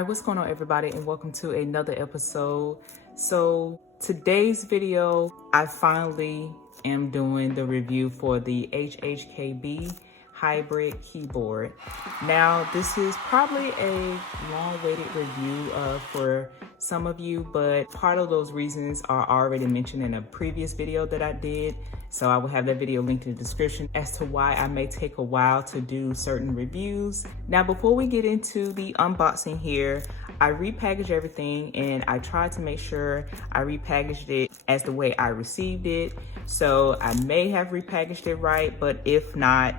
right, what's going on, everybody, and welcome to another episode. So today's video, I finally am doing the review for the HHKB hybrid keyboard. Now, this is probably a long-awaited review for some of you, but part of those reasons are already mentioned in a previous video that I did. So I will have that video linked in the description as to why I may take a while to do certain reviews. Now, before we get into the unboxing here, I repackaged everything and I tried to make sure I repackaged it as the way I received it. So I may have repackaged it right, but if not,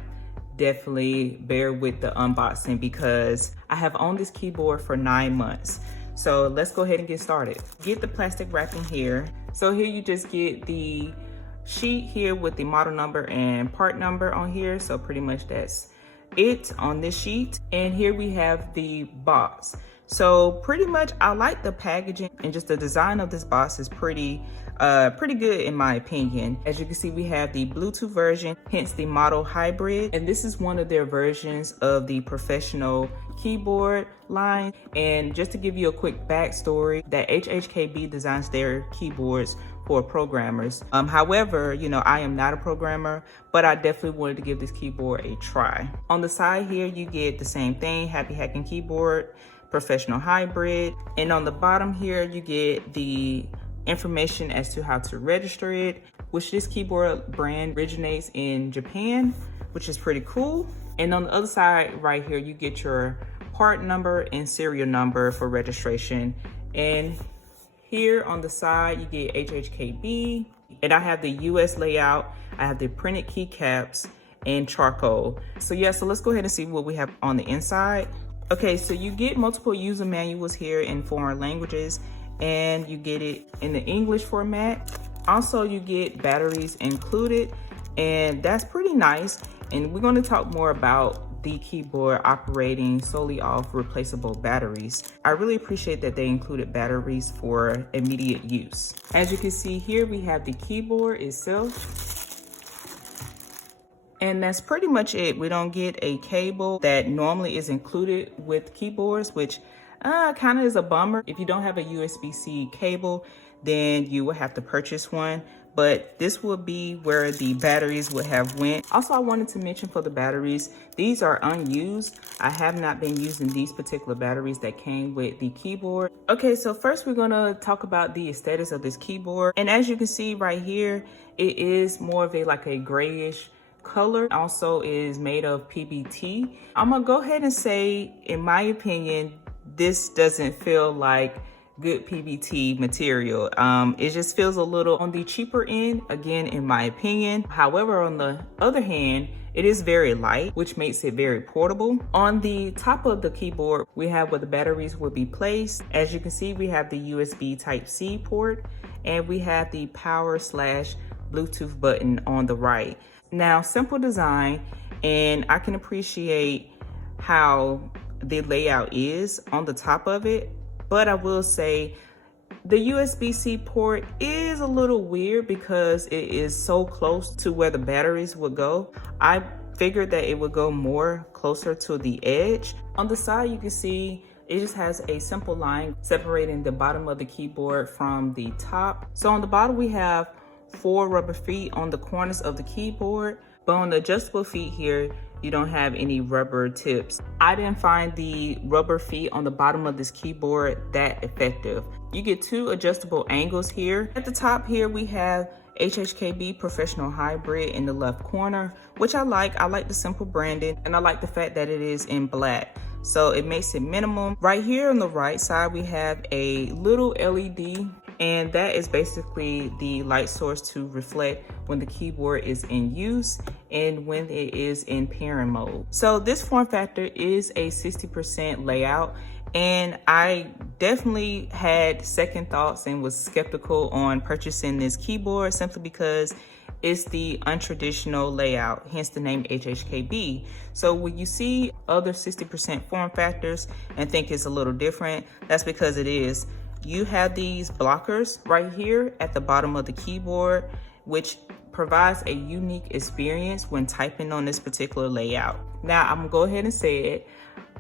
definitely bear with the unboxing because I have owned this keyboard for 9 months. So let's go ahead and get started. Get the plastic wrapping here. So here you just get the sheet here with the model number and part number on here. So pretty much that's it on this sheet. And here we have the box. So pretty much I like the packaging and just the design of this box is pretty good in my opinion. As you can see, we have the Bluetooth version, hence the model hybrid. And this is one of their versions of the professional keyboard line. And just to give you a quick backstory, that HHKB designs their keyboards for programmers. However, you know, I am not a programmer, but I definitely wanted to give this keyboard a try. On the side here, you get the same thing, Happy Hacking Keyboard, professional hybrid. And on the bottom here, you get the information as to how to register it, which this keyboard brand originates in Japan, which is pretty cool. And on the other side right here, you get your part number and serial number for registration. And here on the side, you get HHKB, and I have the US layout, I have the printed keycaps and charcoal. So yeah, so let's go ahead and see what we have on the inside. Okay, so you get multiple user manuals here in foreign languages, and you get it in the English format. Also, you get batteries included, and that's pretty nice. And we're going to talk more about the keyboard operating solely off replaceable batteries. I really appreciate that they included batteries for immediate use. As you can see here, we have the keyboard itself. And that's pretty much it. We don't get a cable that normally is included with keyboards, which kind of is a bummer. If you don't have a USB-C cable, then you will have to purchase one. But this will be where the batteries would have went. Also, I wanted to mention for the batteries, these are unused. I have not been using these particular batteries that came with the keyboard. Okay, so first we're gonna talk about the aesthetics of this keyboard. And as you can see right here, it is more of like a grayish color. Also is made of PBT. I'm gonna go ahead and say, in my opinion, this doesn't feel like good PBT material. It just feels a little on the cheaper end, again, in my opinion. However, on the other hand, it is very light, which makes it very portable. On the top of the keyboard, we have where the batteries will be placed. As you can see, we have the USB Type-C port, and we have the power/Bluetooth button on the right. Now, simple design, and I can appreciate how the layout is on the top of it, but I will say the USB-C port is a little weird because it is so close to where the batteries would go. I figured that it would go more closer to the edge. On the side, you can see it just has a simple line separating the bottom of the keyboard from the top. So on the bottom, we have 4 rubber feet on the corners of the keyboard, but on the adjustable feet here, you don't have any rubber tips. I didn't find the rubber feet on the bottom of this keyboard that effective. You get 2 adjustable angles here. At the top here, we have HHKB Professional Hybrid in the left corner, which I like. I like the simple branding, and I like the fact that it is in black. So it makes it minimum. Right here on the right side, we have a little LED, and that is basically the light source to reflect when the keyboard is in use and when it is in pairing mode. So this form factor is a 60% layout, and I definitely had second thoughts and was skeptical on purchasing this keyboard simply because it's the untraditional layout, hence the name HHKB. So when you see other 60% form factors and think it's a little different, that's because it is. You have these blockers right here at the bottom of the keyboard, which provides a unique experience when typing on this particular layout. Now, I'm gonna go ahead and say it.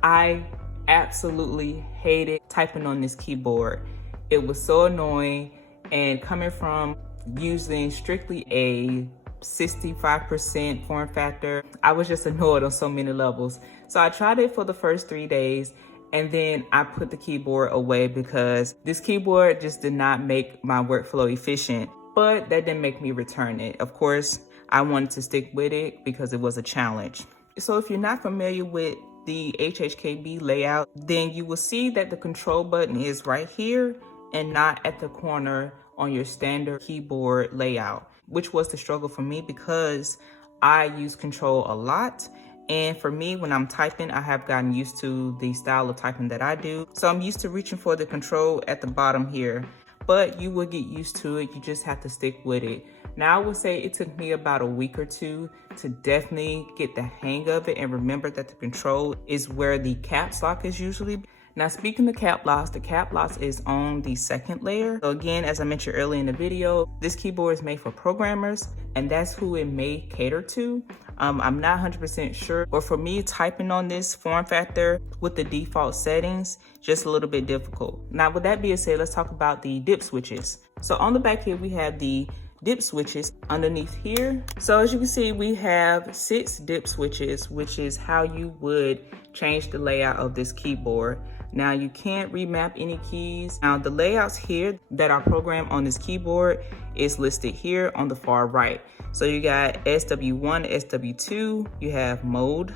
I absolutely hated typing on this keyboard. It was so annoying, and coming from using strictly a 65% form factor, I was just annoyed on so many levels. So I tried it for the first 3 days, and then I put the keyboard away because this keyboard just did not make my workflow efficient. But that didn't make me return it. Of course, I wanted to stick with it because it was a challenge. So if you're not familiar with the HHKB layout, then you will see that the control button is right here and not at the corner on your standard keyboard layout, which was the struggle for me because I use control a lot. And for me, when I'm typing, I have gotten used to the style of typing that I do. So I'm used to reaching for the control at the bottom here, but you will get used to it. You just have to stick with it. Now, I would say it took me about a week or two to definitely get the hang of it and remember that the control is where the caps lock is usually. Now, speaking of cap locks, the cap locks is on the second layer. So again, as I mentioned earlier in the video, this keyboard is made for programmers, and that's who it may cater to. I'm not 100% sure, but for me, typing on this form factor with the default settings, just a little bit difficult. Now, with that being said, let's talk about the dip switches. So on the back here, we have the dip switches underneath here. So as you can see, we have 6 dip switches, which is how you would change the layout of this keyboard. Now, you can't remap any keys. Now, the layouts here that are programmed on this keyboard is listed here on the far right. So you got SW1, SW2, you have mode,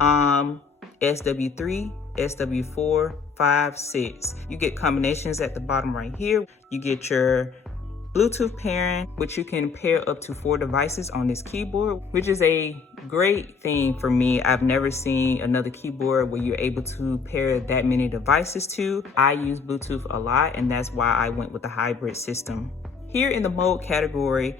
SW3, SW4, 5, 6. You get combinations at the bottom right here. You get your Bluetooth pairing, which you can pair up to 4 devices on this keyboard, which is a great thing for me. I've never seen another keyboard where you're able to pair that many devices to. I use Bluetooth a lot, and that's why I went with the hybrid system. Here in the mode category,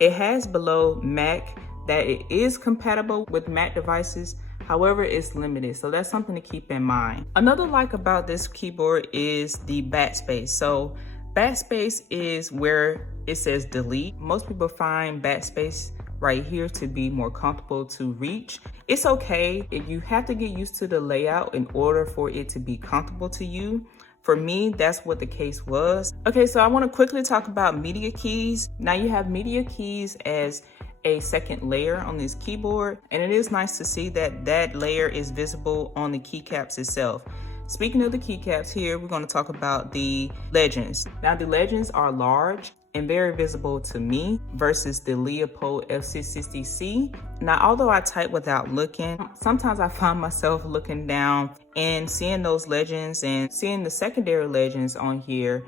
it has below Mac that it is compatible with Mac devices. However, it's limited, so that's something to keep in mind. Another like about this keyboard is the backspace. So backspace is where it says delete. Most people find backspace right here to be more comfortable to reach. It's okay. You have to get used to the layout in order for it to be comfortable to you. For me, that's what the case was. Okay, so I want to quickly talk about media keys. Now, you have media keys as a second layer on this keyboard, and it is nice to see that that layer is visible on the keycaps itself. Speaking of the keycaps here, we're going to talk about the legends. Now, the legends are large and very visible to me versus the Leopold F660C. Now, although I type without looking, sometimes I find myself looking down and seeing those legends, and seeing the secondary legends on here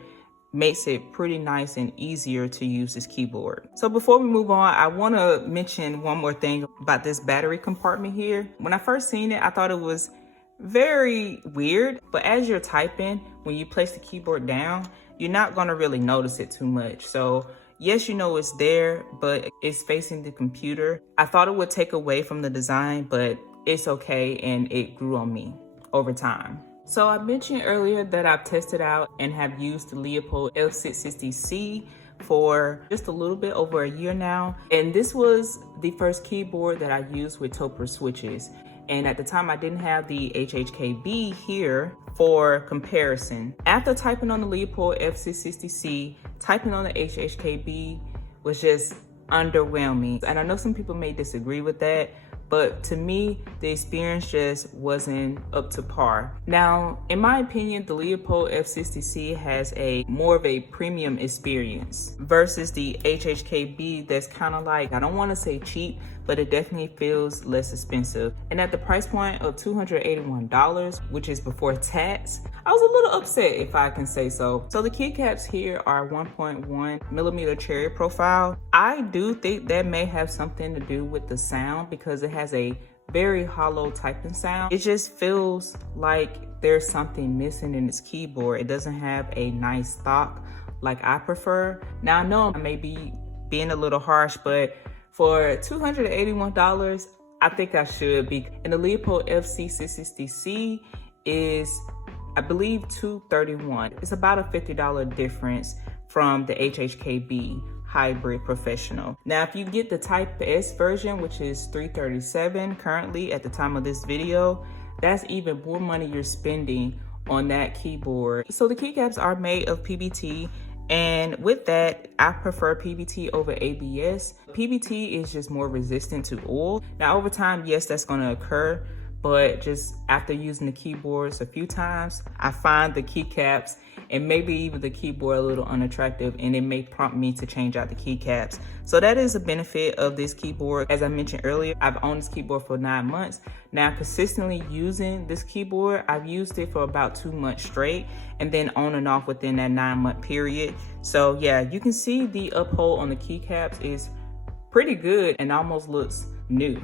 makes it pretty nice and easier to use this keyboard. So before we move on, I want to mention one more thing about this battery compartment here. When I first seen it, I thought it was very weird, but as you're typing, when you place the keyboard down, you're not going to really notice it too much. So yes, you know it's there, but it's facing the computer. I thought it would take away from the design, but it's okay, and it grew on me over time. So I mentioned earlier that I've tested out and have used the Leopold F660C for just a little bit over a year now, and this was the first keyboard that I used with Toper switches. And at the time, I didn't have the HHKB here for comparison. After typing on the Leopold F660C, typing on the HHKB was just underwhelming. And I know some people may disagree with that, but to me, the experience just wasn't up to par. Now, in my opinion, the Leopold F660C has a more of a premium experience versus the HHKB that's kind of like, I don't want to say cheap, but it definitely feels less expensive. And at the price point of $281, which is before tax, I was a little upset, if I can say so. So the keycaps here are 1.1 millimeter cherry profile. I do think that may have something to do with the sound because it has a very hollow typing sound. It just feels like there's something missing in this keyboard. It doesn't have a nice stock like I prefer. Now, I know I may be being a little harsh, but for $281, I think I should be. And the Leopold FC660C is, I believe, $231. It's about a $50 difference from the HHKB. hybrid professional. Now, if you get the Type S version, which is $337 currently at the time of this video, that's even more money you're spending on that keyboard. So the keycaps are made of PBT, and with that, I prefer PBT over ABS. PBT is just more resistant to oil. Now, over time, yes, that's going to occur, but just after using the keyboards a few times, I find the keycaps and maybe even the keyboard a little unattractive, and it may prompt me to change out the keycaps. So that is a benefit of this keyboard. As I mentioned earlier, I've owned this keyboard for 9 months. Now, consistently using this keyboard, I've used it for about 2 months straight, and then on and off within that 9-month period. So yeah, you can see the uphold on the keycaps is pretty good and almost looks new.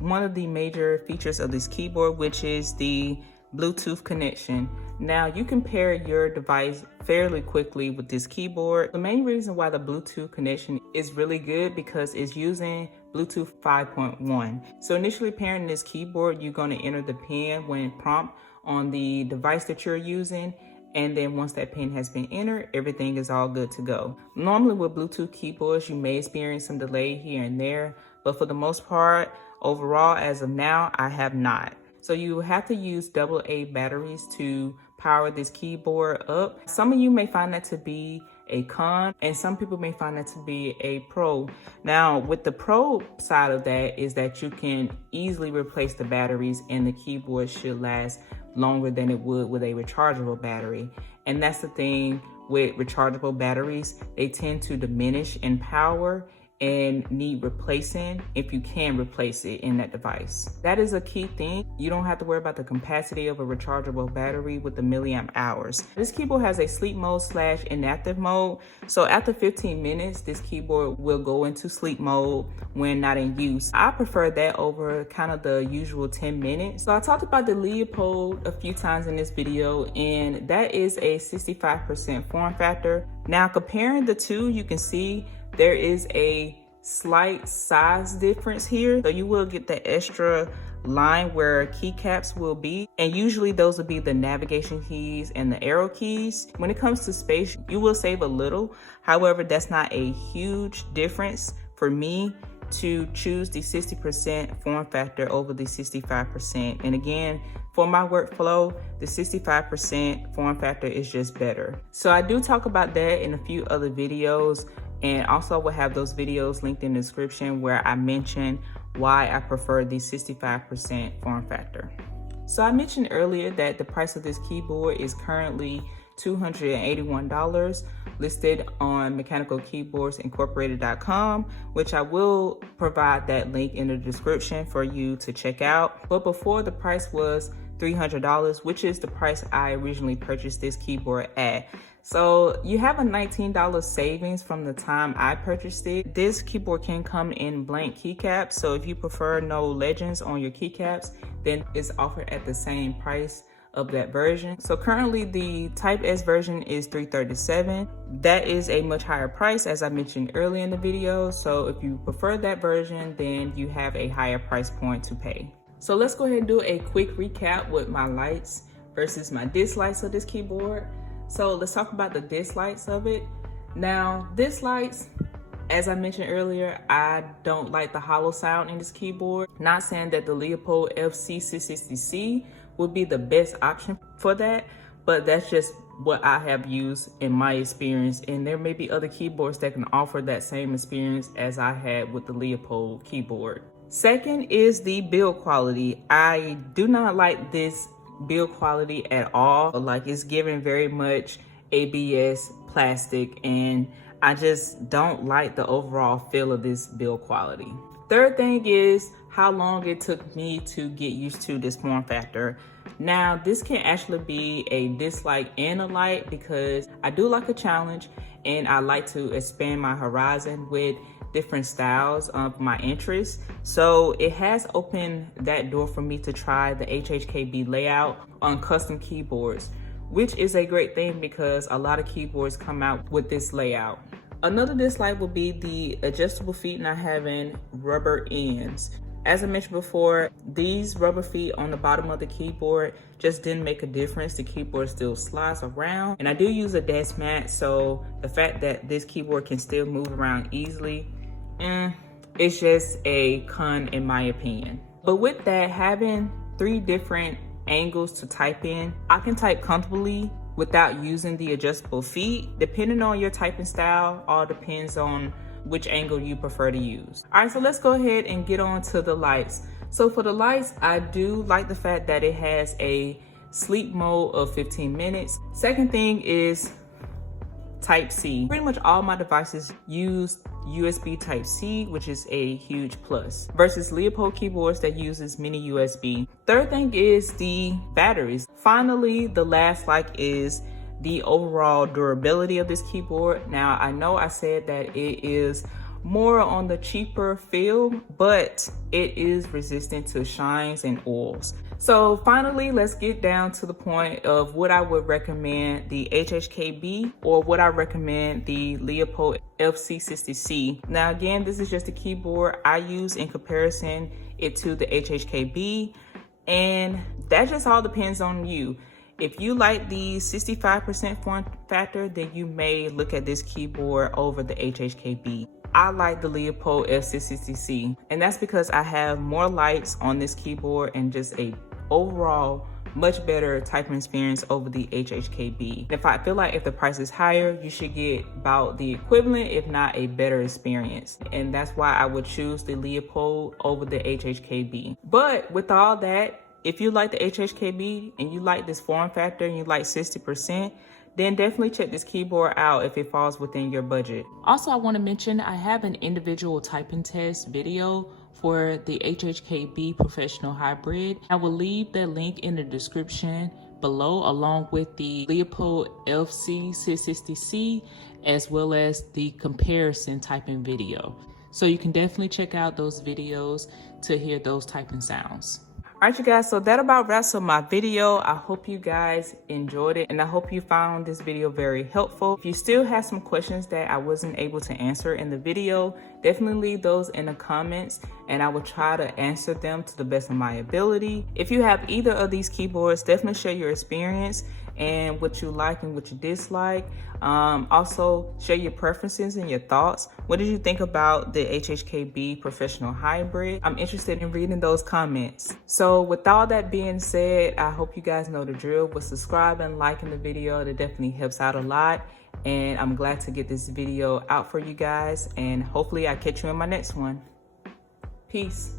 One of the major features of this keyboard, which is the Bluetooth connection. Now, you can pair your device fairly quickly with this keyboard. The main reason why the Bluetooth connection is really good because it's using Bluetooth 5.1. So initially pairing this keyboard, you're going to enter the pin when prompt on the device that you're using. And then once that pin has been entered, everything is all good to go. Normally with Bluetooth keyboards, you may experience some delay here and there, but for the most part, overall, as of now, I have not. So you have to use AA batteries to power this keyboard up. Some of you may find that to be a con, and some people may find that to be a pro. Now, with the pro side of that is that you can easily replace the batteries, and the keyboard should last longer than it would with a rechargeable battery. And that's the thing with rechargeable batteries, they tend to diminish in power and need replacing if you can replace it in that device. That is a key thing. You don't have to worry about the capacity of a rechargeable battery with the milliamp hours. This keyboard has a sleep mode / inactive mode. So after 15 minutes, this keyboard will go into sleep mode when not in use. I prefer that over kind of the usual 10 minutes. So I talked about the Leopold a few times in this video, and that is a 65% form factor. Now, comparing the two, you can see there is a slight size difference here. So you will get the extra line where keycaps will be, and usually those will be the navigation keys and the arrow keys. When it comes to space, you will save a little. However, that's not a huge difference for me to choose the 60% form factor over the 65%. And again, for my workflow, the 65% form factor is just better. So I do talk about that in a few other videos. And also we'll have those videos linked in the description where I mention why I prefer the 65% form factor. So I mentioned earlier that the price of this keyboard is currently $281, listed on mechanicalkeyboardsincorporated.com, which I will provide that link in the description for you to check out. But before, the price was $300, which is the price I originally purchased this keyboard at. So you have a $19 savings from the time I purchased it. This keyboard can come in blank keycaps. So if you prefer no legends on your keycaps, then it's offered at the same price of that version. So currently the Type S version is $337. That is a much higher price, as I mentioned earlier in the video. So if you prefer that version, then you have a higher price point to pay. So let's go ahead and do a quick recap with my likes versus my dislikes of this keyboard. So let's talk about the dislikes of it. Now, dislikes, as I mentioned earlier, I don't like the hollow sound in this keyboard. Not saying that the Leopold FC660C would be the best option for that, but that's just what I have used in my experience. And there may be other keyboards that can offer that same experience as I had with the Leopold keyboard. Second is the build quality. I do not like this build quality at all. Like, it's giving very much ABS plastic, and I just don't like the overall feel of this build quality. Third thing is how long it took me to get used to this form factor. Now, this can actually be a dislike and a like, because I do like a challenge and I like to expand my horizon with different styles of my interests. So it has opened that door for me to try the HHKB layout on custom keyboards, which is a great thing because a lot of keyboards come out with this layout. Another dislike would be the adjustable feet not having rubber ends. As I mentioned before, these rubber feet on the bottom of the keyboard just didn't make a difference. The keyboard still slides around, and I do use a desk mat, so the fact that this keyboard can still move around easily, it's just a con in my opinion. But with that, having 3 different angles to type in, I can type comfortably without using the adjustable feet. Depending on your typing style, all depends on which angle you prefer to use. All right, so let's go ahead and get on to the lights. So for the lights, I do like the fact that it has a sleep mode of 15 minutes. Second thing is Type-C. Pretty much all my devices use USB Type-C, which is a huge plus, versus Leopold keyboards that uses mini USB. Third thing is the batteries. Finally, the last like is the overall durability of this keyboard. Now, I know I said that it is more on the cheaper feel, but it is resistant to shines and oils. So finally, let's get down to the point of what I would recommend the HHKB or what I recommend the Leopold FC660C. Now again, this is just a keyboard I use in comparison it to the HHKB, and that just all depends on you. If you like the 65% form factor, then you may look at this keyboard over the HHKB. I like the Leopold F660C, and that's because I have more lights on this keyboard and just a overall much better typing experience over the HHKB. If I feel like if the price is higher, you should get about the equivalent, if not a better experience. And that's why I would choose the Leopold over the HHKB. But with all that, if you like the HHKB and you like this form factor and you like 60%, then definitely check this keyboard out if it falls within your budget. Also, I want to mention I have an individual typing test video for the HHKB Professional Hybrid. I will leave the link in the description below, along with the Leopold FC660C, as well as the comparison typing video. So you can definitely check out those videos to hear those typing sounds. All right, you guys, so that about wraps up my video. I hope you guys enjoyed it, and I hope you found this video very helpful. If you still have some questions that I wasn't able to answer in the video, definitely leave those in the comments, and I will try to answer them to the best of my ability. If you have either of these keyboards, definitely share your experience and what you like and what you dislike. Also share your preferences and your thoughts. What did you think about the HHKB Professional Hybrid? I'm interested in reading those comments. So with all that being said, I hope you guys know the drill. With subscribing, liking the video, that definitely helps out a lot. And I'm glad to get this video out for you guys, and hopefully I catch you in my next one. Peace.